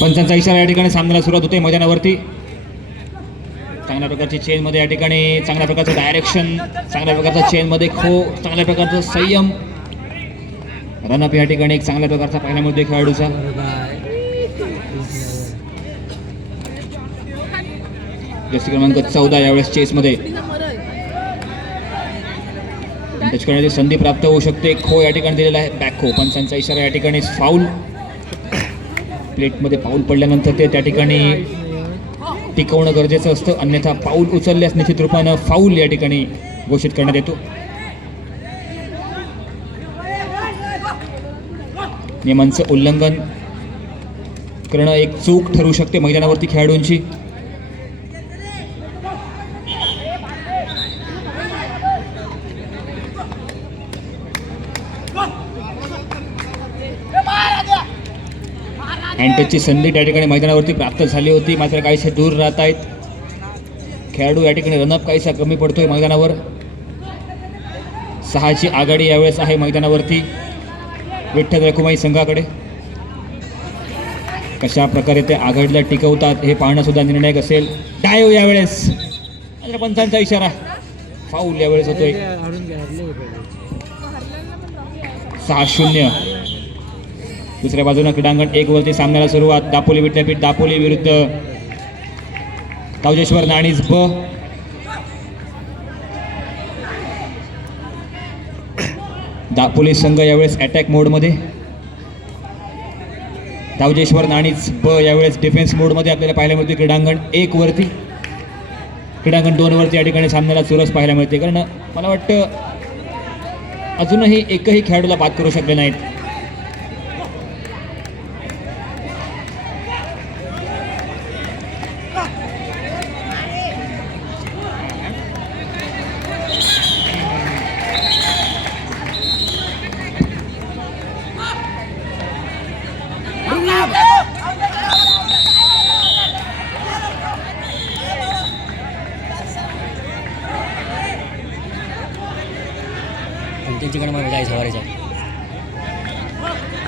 पंचांचा इशारा या ठिकाणी सामन्याला सुरुवात होते मैदानावरती. चांगल्या प्रकारची चेनमध्ये या ठिकाणी चांगल्या प्रकारचं डायरेक्शन चांगल्या प्रकारचा चेनमध्ये खो चांगल्या प्रकारचं संयम. रनअप या ठिकाणी एक चांगल्या प्रकारचा पाहायला मुद्दे खेळाडूचा. जर्सी क्रमांक चौदा यावेळेस चेसमध्ये टच करण्याची संधी प्राप्त होऊ शकते. खो या ठिकाणी दिलेला आहे. बॅक खो. पंचांचा इशारा या ठिकाणी फाऊल प्लेटमध्ये पाऊल पडल्यानंतर ते त्या ठिकाणी टिकवणं गरजेचं असतं. अन्यथा पाऊल उचलल्यास निश्चित रूपानं फाऊल या ठिकाणी घोषित करण्यात येतो. नियमांचं उल्लंघन करणं एक चूक ठरू शकते मैदानावरती खेळाडूंची. हँडटचची संधी त्या ठिकाणी मैदानावरती प्राप्त झाली होती. मात्र काहीसे दूर राहत आहेत खेळाडू या ठिकाणी रनअप काहीसा कमी पडतोय मैदानावर. सहाची आघाडी यावेळेस आहे मैदानावरती. विठ्ठल रखुमाई संघाकडे. कशा प्रकारे ते आघाडीला टिकवतात हे पाहणं सुद्धा निर्णायक असेल. डायव यावेळेस. पंचांचा इशारा. फाऊल यावेळेस होतोय. सहा शून्य. दुसऱ्या बाजूनं क्रीडांगण एक वरती सामन्याला सुरुवात. दापोली विद्यापीठ दापोली विरुद्ध तावजेश्वर नाणीज ब. दापोली संघ यावेळेस अटॅक मोडमध्ये तावजेश्वर नाणीज ब यावेळेस डिफेन्स मोडमध्ये आपल्याला पाहायला मिळते क्रीडांगण एक वरती. क्रीडांगण दोन वरती या ठिकाणी सामन्याला चुरस पाहायला मिळते. कारण मला वाटतं अजूनही एकही खेळाडूला बाद करू शकले नाहीत.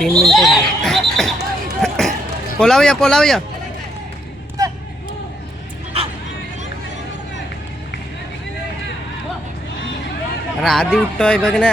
तीन मिनिटं पोलावूया पोलावूया. अरे आधी उठतोय बघ ना.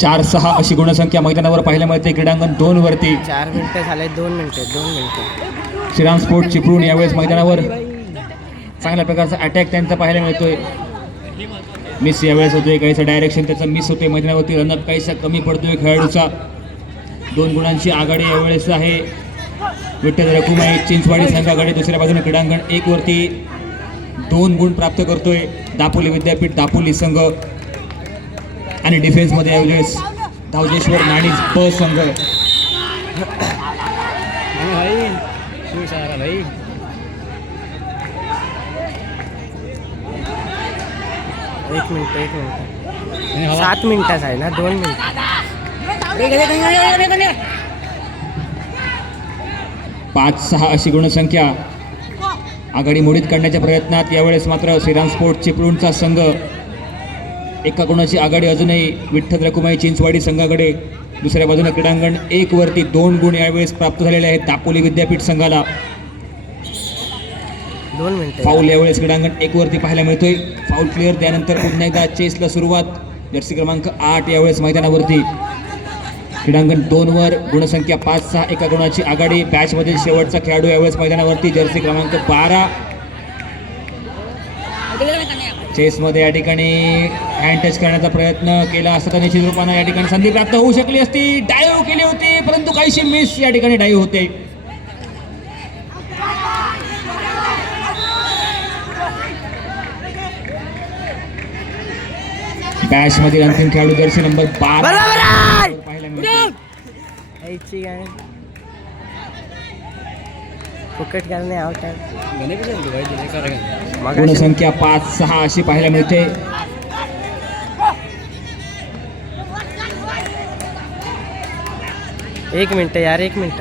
चार सहा अशी गुणसंख्या मैदानावर पाहायला मिळते. क्रीडांगण दोन वरती. चार मिनिटं झाले दोन मिनिटं दोन मिनिटं. श्रीराम स्पोर्ट चिपळूण यावेळेस मैदानावर चांगल्या प्रकारचा अटॅक त्यांचा पाहायला मिळतोय. मिस यावेळेस होतोय काहीसा डायरेक्शन त्याचं मिस होतोय मैदानावरती. रनअप काहीसा कमी पडतोय खेळाडूचा. दोन गुणांची आघाडी यावेळेस आहे. विठ्ठल रकुमाई चिंचवाडी संघाकडे दुसऱ्या बाजूने क्रीडांगण एक वरती. दोन गुण प्राप्त करतोय. दापोली विद्यापीठ दापोली संघ. आणि डिफेन्समध्ये यावेळेस धावजेश्वर नाणीज प संघ भाई शिवसारा भाई एक मिनिट एक मिनिट सात मिनिटाचा आहे ना दोन मिनिट. पाच सहा अशी गुणसंख्या. आघाडी मोडीत काढण्याच्या प्रयत्नात यावेळेस मात्र श्रीराम स्पोर्ट चिपळूणचा संघ एका गुणाची आघाडी अजूनही विठ्ठल रकुमाई चिंचवाडी संघाकडे दुसऱ्या बाजूने क्रीडांगण एक वरती दोन गुण यावेळेस प्राप्त झालेले आहेत दापोली विद्यापीठ संघाला. दोन मिनिटं. फाऊल यावेळेस क्रीडांगण एक वरती पाहायला मिळतोय. फाऊल क्लिअर त्यानंतर पुन्हा एकदा चेसला सुरुवात. जर्सी क्रमांक आठ यावेळेस मैदानावरती. क्रीडांगण दोन वर गुणसंख्या पाच सहा एका गुणाची आघाडी. मधील शेवटचा खेळाडू यावेळेस मैदानावरती. जर्सी क्रमांक बारा. चेसमध्ये या ठिकाणी हँड टच करण्याचा प्रयत्न केला असता तर निश्चित रूपानं या ठिकाणी संधी प्राप्त होऊ शकली असती. डायव्ह केली होती परंतु काहीशी मिस या ठिकाणी डायव्ह होते. बॅश मधील अंतिम खेळाडू जर्सी नंबर बारा! पाहायला मिळतो फुकट करणे आउट आहे. गुणसंख्या पाच सहा अशी पाहायला मिळते. एक मिनिट यार एक मिनिट.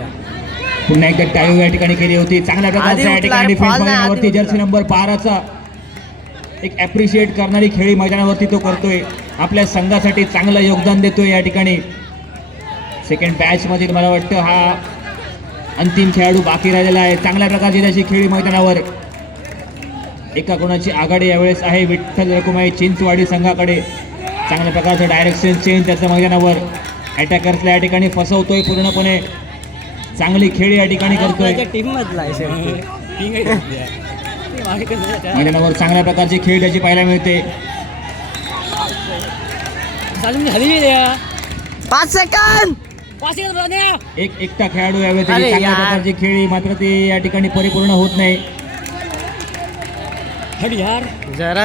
पुन्हा एकदा टाईव या ठिकाणी केली होती. चांगल्या प्रकारचा या ठिकाणी डिफेन्स मैदानावरती. जर्सी नंबर बाराचा. एक ॲप्रिशिएट करणारी खेळी मैदानावरती तो करतोय. आपल्या संघासाठी चांगलं योगदान देतोय या ठिकाणी. सेकंड बॅच मधील मला वाटतं हा अंतिम खेळाडू बाकी राहिलेला आहे. चांगल्या प्रकारची त्याची खेळी मैदानावर. एका गुणाची आघाडी यावेळेस आहे. विठ्ठल रकुमाई चिंचवाडी संघाकडे. चांगल्या प्रकारचं डायरेक्शन चेंज त्याचं मैदानावर. अटॅकर्सला या ठिकाणी फसवतोय पूर्णपणे. चांगली खेळी या ठिकाणी करतोय. है मैदानावर चांगल्या प्रकारची खेळ त्याची पाहायला मिळते. पाच सेकंद एक एकटा खेळाडू अरे चांगल्या. प्रकारची खेळी मात्र ती या ठिकाणी परिपूर्ण होत नाही. जरा